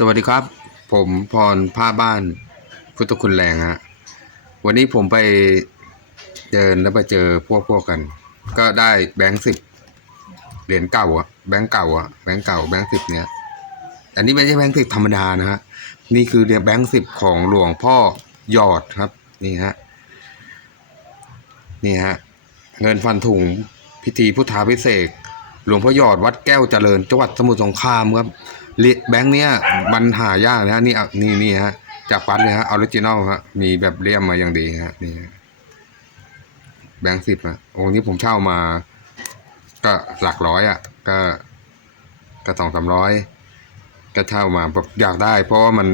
สวัสดีครับ ผมพรผ้าบ้านพุทธคุณแรงฮะวันนี้ผมไปเดินแล้วไปเจอพวกพวกกัน ก็ได้แบงค์สิบเหรียญเก่าอะแบงค์เก่าอะแบงค์เก่าแบงค์สิบเนี้ยอันนี้ไม่ใช่แบงค์สิบธรรมดานะฮะนี่คือเรียแบงค์สิบของหลวงพ่อหยอดครับ นี่ฮะนี่ฮะเงินฟันถุงพิธีพุทธาพิเศษ หลวงพ่อหยอดวัดแก้วเจริญจังหวัดสมุทรสงครามครับ แบงค์เนี้ยมันหายากนะฮะนี่เอานี่นี่ฮะจากวัดเลยฮะออริจินอลฮะมีแบบเลี่ยมมาอย่างดีฮะนี่ฮะแบงค์สิบอะองค์นี้ผมเช่ามา ก็หลักร้อยอะก็ก็สองสามร้อยก็เช่ามาแบบอยากได้ เพราะว่ามัน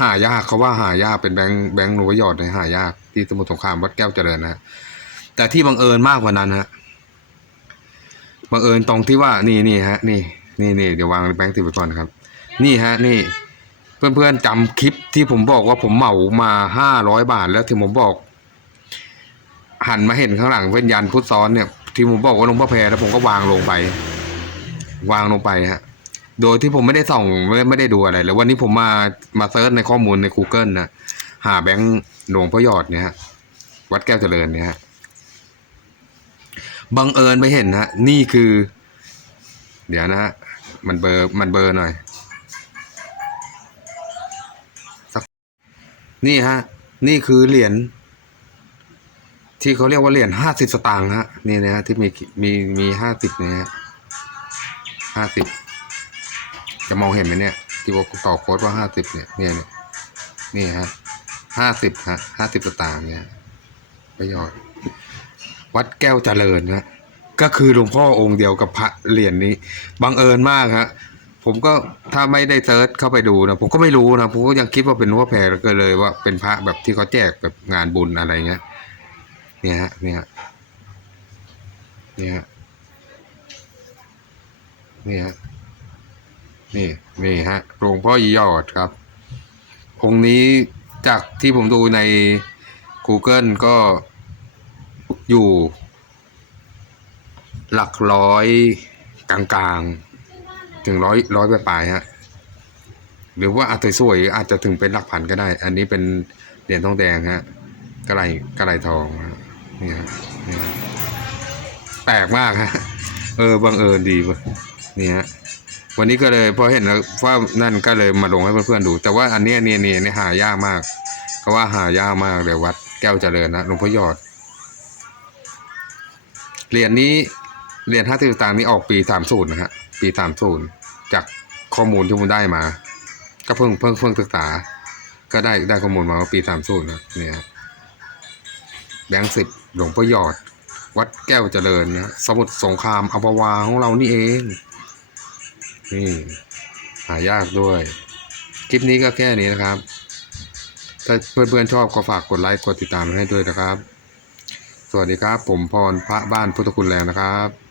หายากเขาว่าหายากเป็นแบงค์แบงค์หลวยอดเนี่ยหายากที่สมุทรสงครามวัดแก้วเจริญนะฮะแต่ที่บังเอิญมากกว่านั้นฮะบังเอิญตรงที่ว่านี่นี่ฮะ นี่ นี่นี่เดี๋ยววางแบงค์ติดไปก่อนนะครับ นี่ฮะนี่ เพื่อนๆจำคลิปที่ผมบอกว่าผมเหมามาห้าร้อยบาทแล้วที่ผมบอก หันมาเห็นข้างหลังเป็นยันพุทธซ้อนเนี่ยที่ผมบอกว่าหลวงพ่อแพรแล้วผมก็วางลงไป วางลงไปฮะ โดยที่ผมไม่ได้ส่องไม่ไม่ได้ดูอะไรเลยวันนี้ผมมามาเซิร์ชในข้อมูลใน Google นะหาแบงค์หลวงพ่อหยอดเนี่ยฮะวัดแก้วเจริญเนี่ยฮะบังเอิญไปเห็นฮะนี่คือ เดี๋ยวนะฮะ มันเบอร์มันเบอร์หน่อยสักนี่ฮะ นี่คือเหรียญที่เขาเรียกว่าเหรียญห้าสิบสตางค์ฮะนี่นะฮะที่มีมีมีห้าสิบเนี่ยฮะห้าสิบจะมองเห็นไหมเนี่ย ที่ว่าต่อโค้ดว่าห้าสิบเนี่ยเนี่ยนี่ฮะห้าสิบฮะห้าสิบสตางค์เนี่ยประโยชน์วัดแก้วเจริญฮะ ก็คือหลวงพ่อองค์เดียวกับพระเหรียญนี้บังเอิญมากฮะผมก็ถ้าไม่ได้เซิร์ชเข้าไปดูนะผมก็ไม่รู้นะผมก็ยังคิดว่าเป็นหลวงพ่อแพรก็เลยว่าเป็นพระแบบที่เขาแจกแบบงานบุญอะไรเงี้ยเนี่ยฮะเนี่ยฮะเนี่ยฮะเนี่ยฮะนี่นี่ฮะหลวงพ่อยอดครับ องค์นี้จากที่ผมดูใน Google ก็อยู่ หลักร้อยกลางๆ ถึงร้อยร้อยปลายๆฮะหรือว่าอาจจะสวยอาจจะถึงเป็นหลักพันก็ได้ อันนี้เป็นเหรียญทองแดงฮะกระไรกระไรทองนี่ฮะนี่ฮะแปลกมากฮะเออบังเอิญดีเว้ยนี่ฮะวันนี้ก็เลยพอเห็นแล้วว่านั่นก็เลยมาลงให้เพื่อนๆดู แต่ว่าอันนี้เนี่ยเนี่ยเนี่ยหายากมากเขาว่าหายากมากเลยวัดแก้วเจริญนะหลวงพ่อยอดเหรียญนี้ เหรียญห้าสิบตางค์นี้ออกปีสามศูนย์นะฮะปีสามศูนย์จากข้อมูลที่ผมได้มา ก็เพิ่งเพิ่งเพิ่งศึกษา ก็ได้ได้ข้อมูลมาว่าปีสามศูนย์นะเนี่ยแบงค์สิบหลวงพ่อหยอด วัดแก้วเจริญนะสมุทรสงครามอัมพวาของเรานี่เองนี่หายากด้วย คลิปนี้ก็แค่นี้นะครับ ถ้าเพื่อนๆชอบก็ฝากกดไลค์กดติดตามให้ด้วยนะครับ สวัสดีครับ ผมพรพระบ้านพุทธคุณแรงนะครับ